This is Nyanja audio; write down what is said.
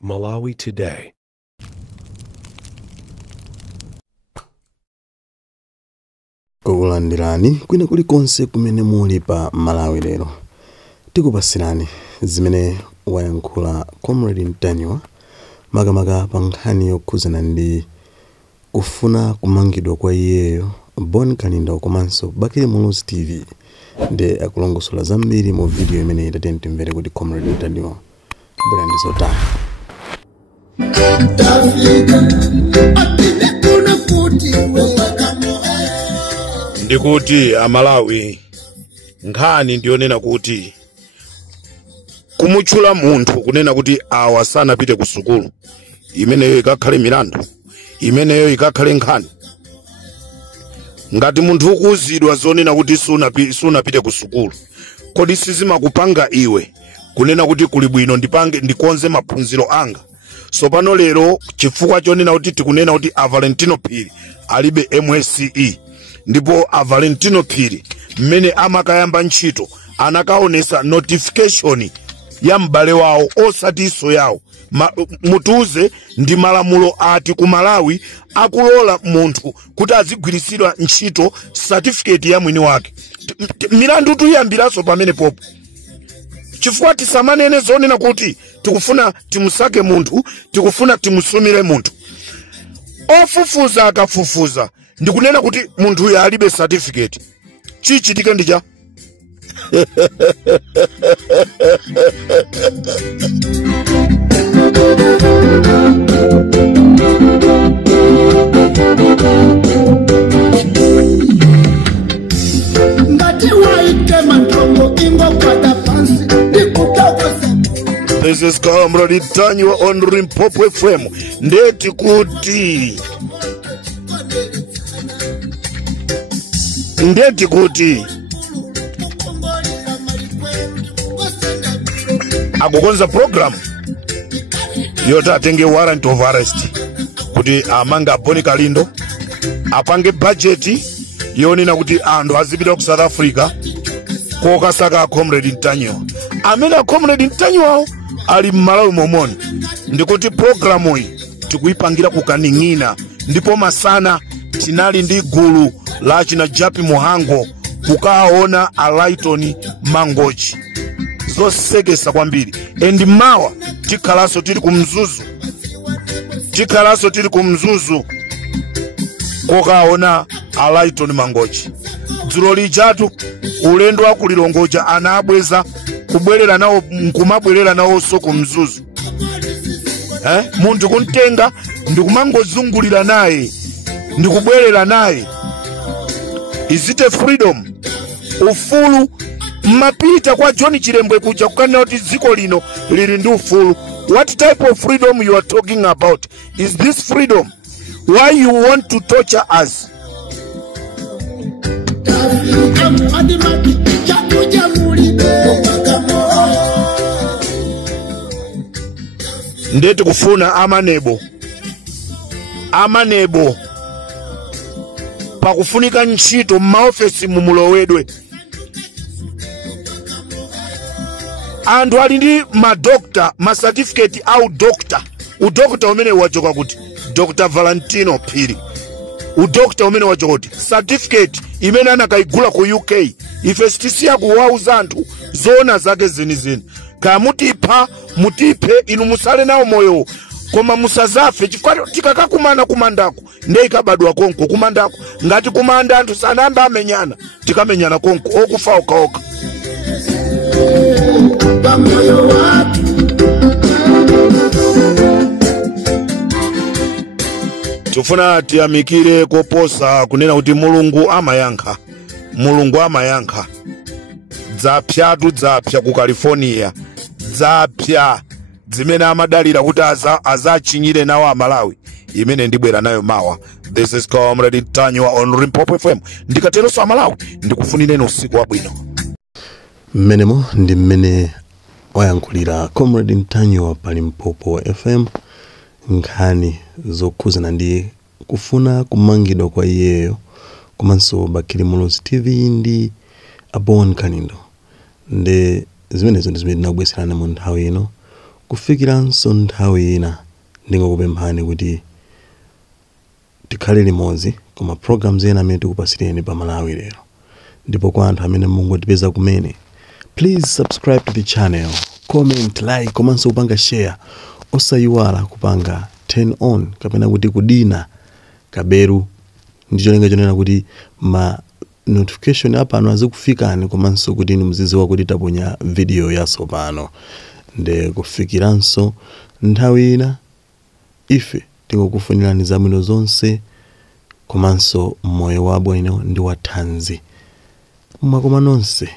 Malawi Today. Kukulandirani kwina kulikonse kumene muli pa Malawi lero. Tikupasirani zimene wayankhula Comrade Mtanywa makamaka pa nkhani yokhuzana ndi kufuna kumangidwa kwa iyeyo Bon Kalindo komanso Bakili Muluzi TV ndi akulongosola zambiri mu video imene itatentimvere kuti Comrade Mtanywa bwana ndizota. Ndikuti Amalawi nkhani ndionena kuti kumutchula munthu kunena kuti awa sanapite ku sukulu imeneyo ikakhale milandu imeneyo ikakhale nkhani. Ngati munthu ukuzidwa zonena kuti sunapite ku sukulu kodi sizimakupanga iwe kunena kuti kuli bwino ndikonze maphunziro anga. So pano lero chifukwa chonena kuti tikunena kuti Valentino Phiri alibe MSCE ndipo Valentino Phiri mmene amakayamba ntchito anakaonesa notification ya m'bale wawo osatiso yawo. Mutuze ndi malamulo ati ku Malawi akulola munthu kuti azigwirisidwa ntchito certificate ya mwini wake. Milandu tuyambiraso pamene popo. Chifukwa tisamanene zonena kuti tikufuna timusake munthu, tikufuna timusumire munthu. Ofufuza akafufuza ndikunena kuti munthu ya alibe certificate. Chichitika ndija. This is Comrade Mtanywa on Limpopo FM. Ndeti kuti akukonza program yota atenge warrant of arrest kuti amanga Bon Kalindo, apange budget yonena kuti anthu azipita ku South Africa kokasaka Comrade Mtanywa. Amene Comrade Mtanywa ali Malawi momoni. Ndikuti programu iyi tikuipangira kukaning'ina ndipo masana tinali ndi gulu la china Japi Muhango kukaona Alaiton Mangochi zosekesa kwambiri. Endi mawa tikhalaso tili kumzuzu kokaona Alaiton Mangochi. Dzulo lijatu ulendo wa kulilongoja anabweza kubwerera nawo nkumabwerera nawo soko mzuzu. Muntu kuntenga ndikumangozungulira naye ndikubwerera naye. Is it a freedom? Ufulu mapita kwa John Chirembwe kuja kukanena kuti dziko lino lili ndi ufulu. What type of freedom you are talking about? Is this freedom? Why you want to torture us? Ndeti kufuna amanebo pakufunika ntchito m'maofesi mumulowedwe. Anthu ali ndi madokta, certificate au dokta. Udokta umene wachoka kuti Dr. Valentino Phiri. Udokta umene wachoka kuti certificate imene anakaigula ku UK. Ife sitisiya kuwauza anthu zona zake zenizeni. Kaya mutiphe inu musale nawo moyo koma musazafe chifukwa tikakakumana kumandako ndiye ikabadwa konko kumandako. Ngati kumanda anthu sanamba amenyana tikamenyana konko okufa okaoka. Tufuna tiyamikire koposa kunena kuti Mulungu amayankha. Dzapya ku California. Dzapya zimene amadalira kuti azachinyire nawo Amalawi. Imene ndibwera nayo mawa. This is Comrade Mtanywa on Limpopo FM. Ndikateronso Amalawi ndikufunireni usiku wabwino. Mmenemo ndi mmene wayankhulira Comrade Mtanywa pa Limpopo FM nkhani zokhuzana ndi kufuna kumangidwa kwa iyeyo komanso Bakili Muluzi TV ndi Bon Kalindo. Ndi zimenezo ndi zimene tinakubweserana mu nthawi ino kufikiranso nthawi ina ndingokupemphani kuti tikhale limodzi koma programs ena amene tikupasireni pa Malawi lero. Ndipo kwa anthu amene mungotipeza kumene, please subscribe to the channel, comment, like, komanso kupanga share, osayiwala kupanga turn on kapena kuti kudina kaberu ndicho lenga chonena kuti ma notification apano azikufikani komanso kuti muziziwa kuti taponya video yatsopano. Nde kufikiranso nthawi ina ife tingokufunirani zabwino zonse komanso moyo wabwino ndi wathanzi. Mwakoma nonse.